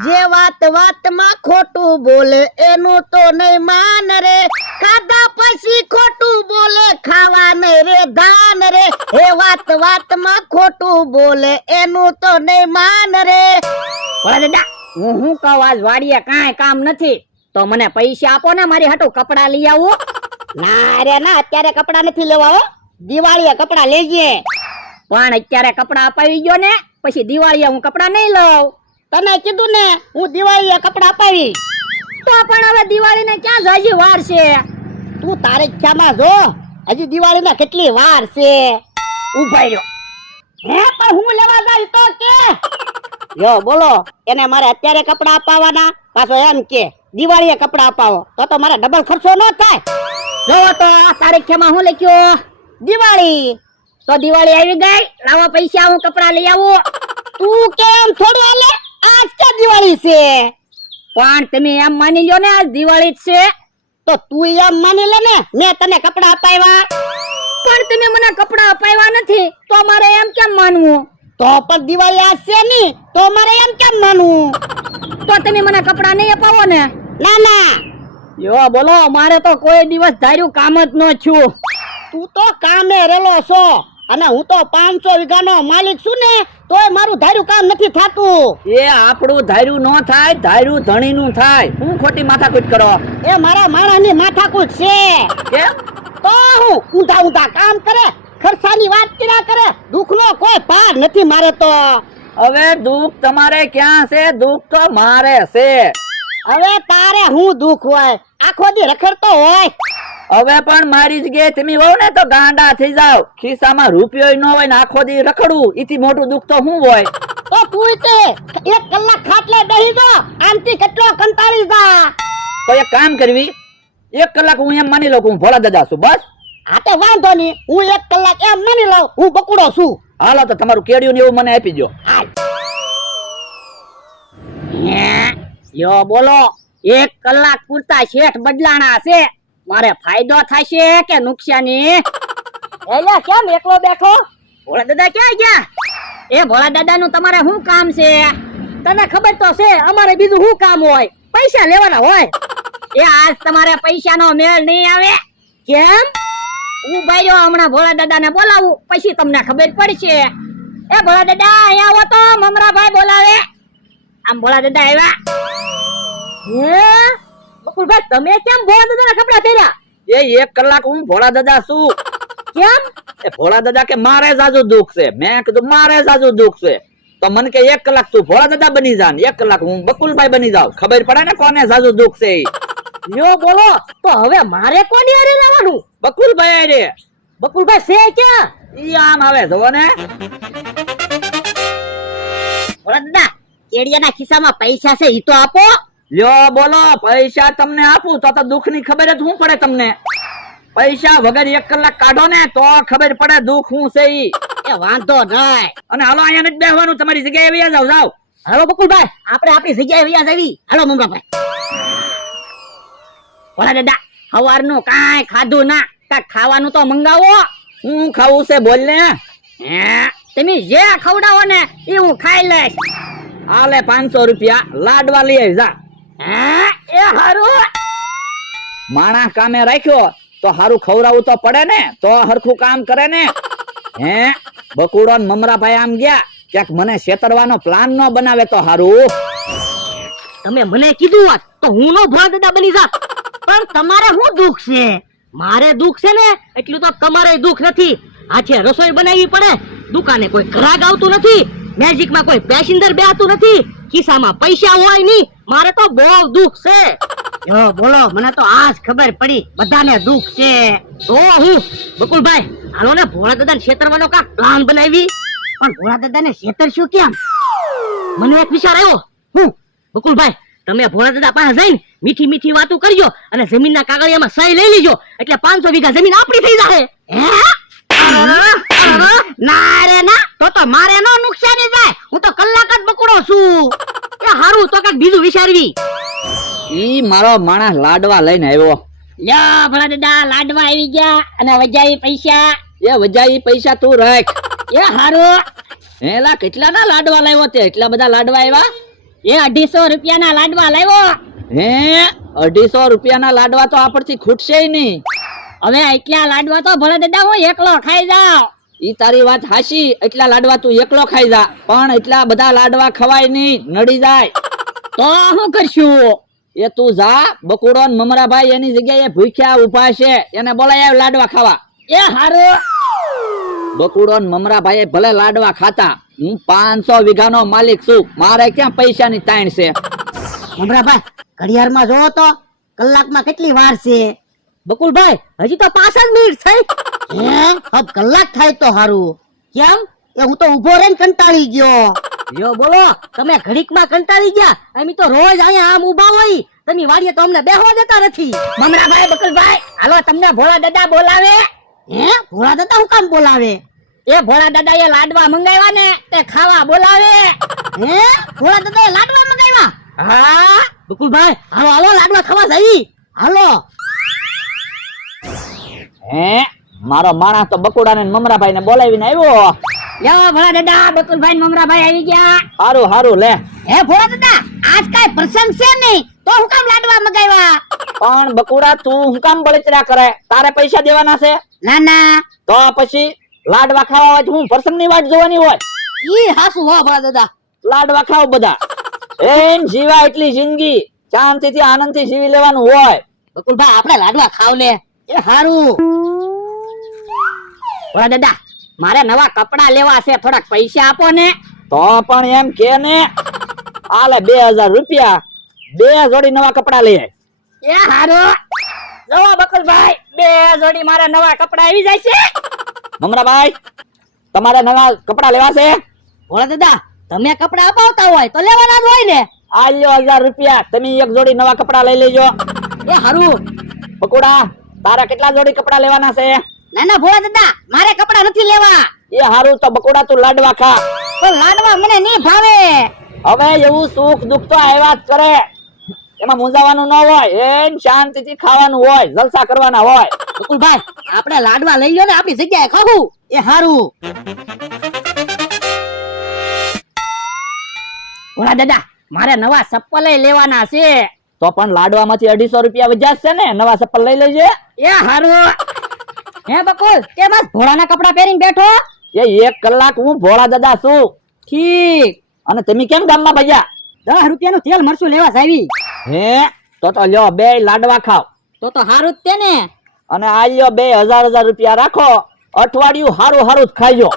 જે વાત વાતમાં ખોટું બોલે એનું તો નહીં માન રે, ખાધા પછી ખોટું બોલે ખાવા નહીં રે ધાન રે, એ વાત વાતમાં ખોટું બોલે એનું તો નહીં માન રે. ભોળા દાદા હું કહું આજ વાડીએ કાંઈ કામ નથી તો મને પૈસા આપો ને, મારી હાટુ કપડા લઈ આવું. ના રે ના, અત્યારે કપડા નથી લેવા હો, દિવાળીએ કપડા લેજે. પણ અત્યારે કપડા અપાવી ગયો ને, પછી દિવાળીએ હું કપડા નહીં લઉં. તને કીધું ને હું દિવાળીએ કપડા અપાવી. તો પણ હવે દિવાળીને ક્યાં જાજી વાર છે? તું તારીખમાં જો, હજી દિવાળીને કેટલી વાર છે. ઉભા રહ્યો. હે પણ હું લેવા જાય તો કે યો બોલો, એને મારે અત્યારે કપડા અપાવવાના, પાછો એમ કે દિવાળીએ કપડા અપાવો, તો મારે ડબલ ખર્ચો ન થાય. જો તો તારીખમાં હું લખ્યું? દિવાળી. તો દિવાળી આવી ગઈ, લાવો પૈસા, હું કપડા લઈ આવું. તું કેમ થોડું હાલે, આજ કે દિવાળી છે. પણ તમે એમ માની લ્યો ને આજ દિવાળી જ છે. તો તું એમ માની લે ને, મેં તને કપડા અપાવ્યા. પણ તમે મને કપડા અપાવ્યા નથી તો મારે એમ કેમ માનવું? તો પણ દિવાળી આજ છે ની, તો મારે એમ કેમ માનવું? તો તમે મને કપડા નહીં અપાવો ને? ના ના. યો બોલો, મારે તો કોઈ દિવસ ધાર્યું કામ જ ન છું. તું તો કામે રેલો છો, અને હું તો 500 વીઘાનો માલિક છું ને, તોય મારું ધાર્યું કામ નથી થાતું. એ આપણું ધાર્યું ન થાય, ધાર્યું ધણીનું થાય. હું ખોટી માથાકૂટ કરો? એ મારા માણસની માથાકૂટ છે. કેમ? તો હું ઊંધા ઊંધા કામ કરે, ખર્ચાની વાત કર્યા કરે, દુઃખનો કોઈ પાર નથી મારે તો. હવે દુઃખ તમારે ક્યાં છે? દુઃખ તો મારે છે. હવે તારે હું દુઃખ હોય, આખો દી રખડતો હોય. હવે પણ મારી જગ્યાએ તમે હોવ ને તો ગાંડા થઈ જાવ. ખિસ્સામાં રૂપિયો ન હોય ને આખો દી રખડું, ઈથી મોટું દુઃખ તો શું હોય? તો તું તે 1 કલાક ખાટલે બેહી જો, આમથી કેટલો કંટાળી જા. તો એક કામ કરવી, 1 કલાક હું એમ માની લઉં કે હું ભોળા દાદા છું, બસ. હા તે વાંધો નહીં, હું 1 કલાક એમ માની લઉં હું બકુડો છું. હાલો તો તમારું કેડિયું ને એવું મને આપી દો. હાલ. યો બોલો, 1 કલાક પૂરતા શેઠ બદલાણા છે, મારે ફાયદો થશે કે નુકસાની? એલા કેમ એકલો બેઠો? ભોળા દાદા ક્યાં ગયા? એ ભોળા દાદા નું તમારે શું કામ છે? તને ખબર તો છે અમારે બીજું શું કામ હોય, પૈસા લેવાના હોય. એ આજ તમારે પૈસાનો મેળ નહીં આવે. કેમ? હું ભાઈઓ હમણાં ભોળા દાદા ને બોલાવું, પછી તમને ખબર પડશે. એ ભોળા દાદા અહીંયા આવો તો, મમરાભાઈ બોલાવે. આમ ભોળા દાદા આવ્યા. હે બકુલભાઈ, તમે કેમ ભોળા દાદાના કપડા પહેર્યા? એ 1 કલાક હું ભોળા દાદા છું. કેમ? એ ભોળા દાદા કે મારે જાજુ દુઃખ છે. મેં કીધું મારે જાજુ દુઃખ છે. તો મને કે 1 કલાક તું ભોળા દાદા બની જા, 1 કલાક હું બકુલભાઈ બની જાઉં. ખબર પડે ને કોને જાજુ દુઃખ છે. યો બોલો, તો હવે મારે કોની હારે રહેવાનું? બકુલભાઈ રે. બકુલભાઈ છે ક્યાં? ઈ આમ આવે જોવો ને. ભોળા દાદા, કેડિયાના ખિસ્સામાં પૈસા છે, ઈ તો આપો. લ્યો બોલો, પૈસા તમને આપું તો દુઃખ ની ખબર જ શું પડે તમને? પૈસા વગર 1 કલાક કાઢો ને તો ખબર પડે દુઃખ શું છે ઈ. એ વાંધો નહીં. અને હાલો અહીંયા નથી બેહવાનું, તમારી જગ્યાએ વયા જાવ. જાવ હાલો બકુલભાઈ, આપણે આપણી જગ્યાએ વયા જવી. હાલો મમરાભાઈ. ભોળા દાદા, સવારનું કાંઈ ખાધું ના, કાંઈક ખાવાનું તો મંગાવો. હું ખાવું છે બોલ ને. હે, તમે જે ખવડાવો ને એ હું ખાઈ લઈશ. હાલે 500 રૂપિયા, લાડવા લઈ આવી જા. હે, એ હારું. માણસ કામે રાખ્યો તો હારું ખવડાવવું તો પડે ને, તો હરખું કામ કરે ને. હે બકુડો ને મમરાભાઈ આમ ગયા, ક્યાંક મને છેતરવાનો પ્લાન ન બનાવે તો હારું. તમે મને કીધું હોત તો હું નો ભોળા દાદા બની જાત. પણ તમારે શું દુઃખ છે? મારે દુઃખ છે ને એટલું તો તમારે દુઃખ નથી. આછે રસોઈ બનાવવી પડે, દુકાને કોઈ ગ્રાહક આવતું નથી, મેજિકમાં કોઈ પેસેન્જર બેહતું નથી, ખિસ્સામાં પૈસા હોય નહીં. મારે તો બહુ દુઃખ છે. યો બોલો, મને તો આજ ખબર પડી બધાને દુઃખ છે. તો હું બકુલભાઈ, હાલો ને ભોળા દાદાને છેતરવાનો કાંઈક પ્લાન બનાવી. પણ ભોળા દાદાને છેતરશું કેમ? મને એક વિચાર આવ્યો. હું બકુલભાઈ, તમે ભોળા દાદા પાસે જઈને મીઠી મીઠી વાતો કરજો અને જમીનના કાગળિયામાં સહી લઈ લેજો, એટલે 500 વીઘા જમીન આપણી થઈ જાય. હે? ના રે ના, તો મારે નો નુકસાની જાય. હું તો કલાક જ બકુડો છું. એ હારું, તો કાંઈક બીજું વિચારવી. ઈ મારો માણસ લાડવા લઈને આવ્યો. લ્યો ભોળા દાદા, લાડવા આવી ગયા અને વજાઈ પૈસા. એ વજાઈ પૈસા તું રાખ. એ હારું. હેલા કેટલા ના લાડવા લાવ્યો તે? એટલા બધા લાડવા આવ્યા? એ 250 રૂપિયાના લાડવા લાવ્યો. હે 250 રૂપિયાના લાડવા તો આપણથી ખૂટશે નહીં. હવે એટલા લાડવા તો ભોળા દાદા હું એકલો ખાઈ જાઉં. ઈ તારી વાત હાચી, એટલા લાડવા તું એકલો ખાઈ જા, પણ એટલા બધા લાડવા ખવાય નહીં, નડી જાય. તો શું કરશું? એ તું જા, બકુડો ને મમરાભાઈ એની જગ્યાએ ભૂખ્યા ઉભા છે, એને બોલાય આવ લાડવા ખાવા. એ હારું. બકુડો ને મમરાભાઈ ભલે લાડવા ખાતા, હું 500 વીઘાનો માલિક છું, મારે ક્યાં પૈસાની તાણ છે. મમરાભાઈ ઘડિયાળમાં જોવો તો કલાકમાં કેટલી વાર છે? બકુલભાઈ હજી તો 5 મિનિટ થઈ. હે अब કલાક થાય તો હારું. કેમ? એ હું તો ઊભો રહીને કંટાળી ગયો. યો બોલો, તમે ઘડીકમાં કંટાળી ગયા? અમે તો રોજ અહીંયા આમ ઊભા હોય, તમે વાડીએ તો અમને બેહવા દેતા નથી. મમરાભાઈ, બકુલભાઈ, હાલો તમને ભોળા દાદા બોલાવે. હે ભોળા દાદા હું કામ બોલાવે? એ ભોળા દાદા એ લાડવા મંગાવ્યા ને તે ખાવા બોલાવે. હે ભોળા દાદા લાડવા મંગાવ્યા? હા બકુલભાઈ હાલો હાલો લાડવા ખાવા જઈ. હાલો. હે મારો માણસ તો બકુડા ને મમરાભાઈ ને બોલાવીને આવ્યો. યો ભોળા દાદા, બકુલભાઈ ને મમરાભાઈ આવી ગયા. હારું હારું લે. હે ભોળા દાદા આજ કાઈ પ્રસંગ છે નહીં તો હું કામ લાડવા મંગાવ્યા? પણ બકુડા તું હું કામ બળતરા કરે? તારે પૈસા દેવાના છે? ના ના તો પછી લાડવા ખાવા હોય તો હું પ્રસંગની વાટ જોવાની હોય? ઈ હાસુ હો ભોળા દાદા. લાડવા ખાવ બધા. એમ જીવા એટલી જિંદગી શાંતિથી આનંદથી જીવી લેવાનું હોય. બકુલભાઈ આપણે લાડવા ખાવ લે. એ હારું. ભોળા દાદા મારે નવા કપડા લેવા છે, થોડાક પૈસા આપો ને. તો પણ એમ કે ને, આલે 2000 રૂપિયા, 2 જોડી નવા કપડા લઈ આય. એ હારું. જો બકુલભાઈ 2 જોડી મારા નવા કપડા આવી જાય છે. મમરાભાઈ તમારે નવા કપડા લેવા છે? ભોળા દાદા તમે કપડા અપાવતા હોય તો લેવાના જ હોય ને. આ લ્યો 1000 રૂપિયા, તમે 1 જોડી નવા કપડા લઈ લેજો. એ હારું. બકુડા તારા કેટલા જોડી કપડા લેવાના છે? ના ના ભોળા દાદા મારે કપડા નથી લેવા. એ હારું, તો બકુડા તું લાડવા ખા. પણ લાડવા મને નહીં ભાવે. હવે એવું સુખ દુઃખ તો આવ્યા જ કરે, એમાં મૂંઝાવાનું ન હોય, એમ શાંતિથી ખાવાનું હોય, જલસા કરવાના હોય. બકુલભાઈ આપણે લાડવા લઈ લો ને આપણી જગ્યાએ ખાવું. એ હારું. ભોળા દાદા મારે નવા ચપ્પલ લેવાના છે. તો પણ લાડવામાંથી 250 રૂપિયા વધ્યા છે ને, નવા ચપ્પલ લઈ લેજે. એ હારું. હે બકુલ કેમ આજ ભોળાના કપડા પહેરીને બેઠો? એ 1 કલાક હું ભોળા દાદા છું. ઠીક. અને તમે કેમ ગામમાં ભજ્યા? 10 રૂપિયાનું તેલ મરચું લેવા જાવી. હે તો લ્યો 2 લાડવા ખાવ. તો હારું જ તે ને. અને આ લ્યો 2000 રૂપિયા રાખો, અઠવાડિયું હારું હારું જ ખાઈજો.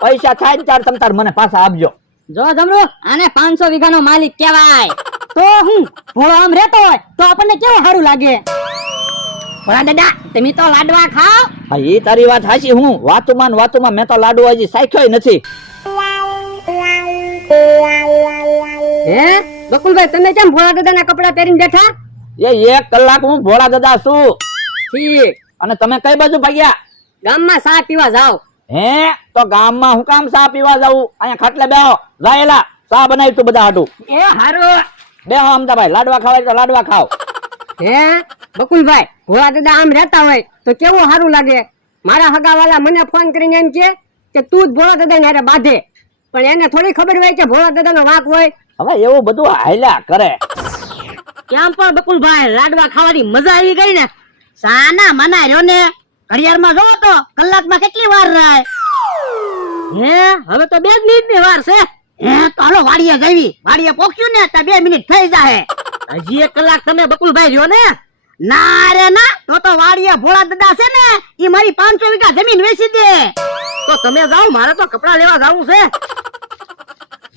પૈસા થાય ને ત્યારે તમ તાર મને પાછા આપજો. જો જમરૂ, આને 500 વીઘાનો માલિક કહેવાય. તો હું ભોળો આમ રહેતો હોય તો આપણને કેવું સારું લાગે. ભોળા દાદા તમે તો લાડવા ખાવ. હા એ તારી વાત હાચી, હું વાતુમાં ને વાતુમાં મેં તો લાડુ હજી સાખ્યો નથી. હે બકુલભાઈ તમે કેમ ભોળા દાદાના કપડા પહેરીને બેઠા? એ 1 કલાક હું ભોળા દાદા છું. ઠીક. અને તમે કઈ બાજુ ભાગ્યા? ગામમાં ચા પીવા જાવ. હે તો ગામમાં હું કામ ચા પીવા જાઉં? અહીંયા ખાટલે બેહો, જાયેલા ચા બનાવી તું બધા હાટું. એ હારું. બેહો અમદાભાઈ, લાડવા ખાવાય તો લાડવા ખાવ. હે બકુલભાઈ ભોળા દાદા આમ રહેતા હોય તો કેવું સારું લાગે. મારા હગાવાલા મને ફોન કરીને એમ કે તું જ ભોળા દાદાને હારે બાંધે, પણ એને થોડી ખબર હોય કે ભોળા દાદાનો વાંક હોય. હવે એવું બધું હાલ્યા કરે. કેમ પણ બકુલભાઈ લાડવા ખાવાની મજા આવી ગઈ ને. સાના મના રહ્યો ને. ઘડિયાળમાં જોવો તો કલાકમાં કેટલી વાર રહે. હે હવે તો 2 મિનિટની વાર છે. હે તો હાલો વાડીએ જવી. વાડીએ પોખ્યું ને તો 2 મિનિટ થઈ જાહે. હજી 1 કલાક તમે બકુલભાઈ રહ્યો ને. ના રે ના, તો વાડીએ ભોળા દાદા છે ને ઈ મારી 500 વીઘા જમીન વેચી દે. તો તમે જાઓ, મારે તો કપડા લેવા જાવું છે.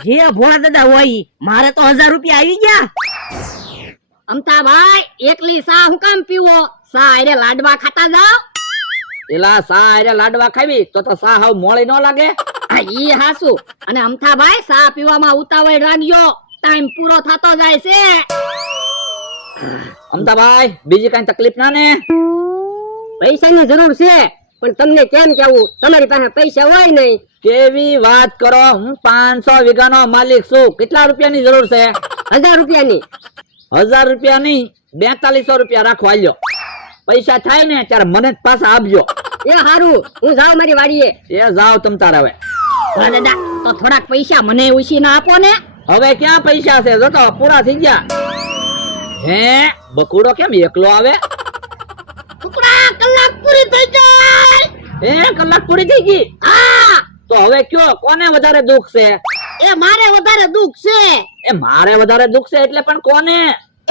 જે ભોળા દાદા હોય મારે તો 1000 રૂપિયા આવી ગયા. અમથા ભાઈ એકલી સા હું કામ પીવો? સા અરે લાડવા ખાતા જાઓ. એલા સા અરે લાડવા ખાવી તો સા હાવ મોળી ન લાગે. આ ઈ હાસુ. અને અમથા ભાઈ સા પીવામાં ઉતાવળ રાખજો, ટાઈમ પૂરો થતો જાય છે. અમદાભાઈ બીજી કઈ તકલીફ ના ને? પૈસાની જરૂર છે પણ તમને કેમ કેવું, તમારી પાસે પૈસા હોય નહીં. કેવી વાત કરો, હું 500 વીઘાનો માલિક છું. કેટલા રૂપિયાની જરૂર છે? 1000 રૂપિયાની. 1000 રૂપિયા નહીં, 4200 રૂપિયા રાખો. હાલ્યો, પૈસા થાય ને ત્યારે મને જ પાછા આપજો. એ હારું, હું જાઉં મારી વાડીએ. એ જાઓ તમ તાર. હવે ભોળા દાદા તો થોડાક પૈસા મને ઉછીને આપો ને. હવે ક્યાં પૈસા છે જો તો પૂરા થઈ ગયા. હે બકુડો કેમ એકલો આવે? કુકડા કલાક પૂરી થઈ જાય. કલાક પૂરી થઈ ગઈ. હા તો હવે કયો કોને વધારે દુઃખ છે? એ મારે વધારે દુઃખ છે. મારે વધારે દુઃખ છે એટલે પણ કોને?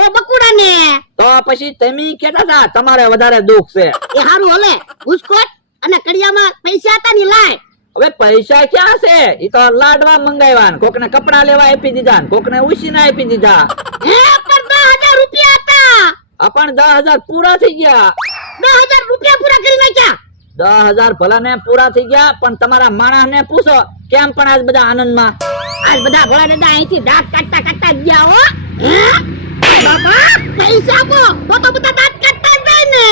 એ બકુડાને. તો પછી તમે કેતા હતા તમારે વધારે દુઃખ છે. એ હારું હલે બુસ્કોટ અને કડિયામાં પૈસા હતા ની લાય. હવે પૈસા ક્યાં છે? ઈ તો લાડવા મંગાવ્યા ને કોકને કપડા લેવા આપી દીધા ને કોકને ઉછીને આપી દીધા. હે પણ 10,000 રૂપિયા હતા. આ પણ 10,000 પૂરા થઈ ગયા. 10,000 રૂપિયા પૂરા કરી નાખ્યા. 10,000 ભલાને પૂરા થઈ ગયા પણ તમારા માણસ ને પૂછો કેમ પણ આજ બધા આનંદમાં? આજ બધા ભોળા દાદા અહીંથી દાંત કાઢતા કાઢતા જ ગયા હો. હે બાબા પૈસા આપો તો બધા દાંત કાઢતા જ જાય ને.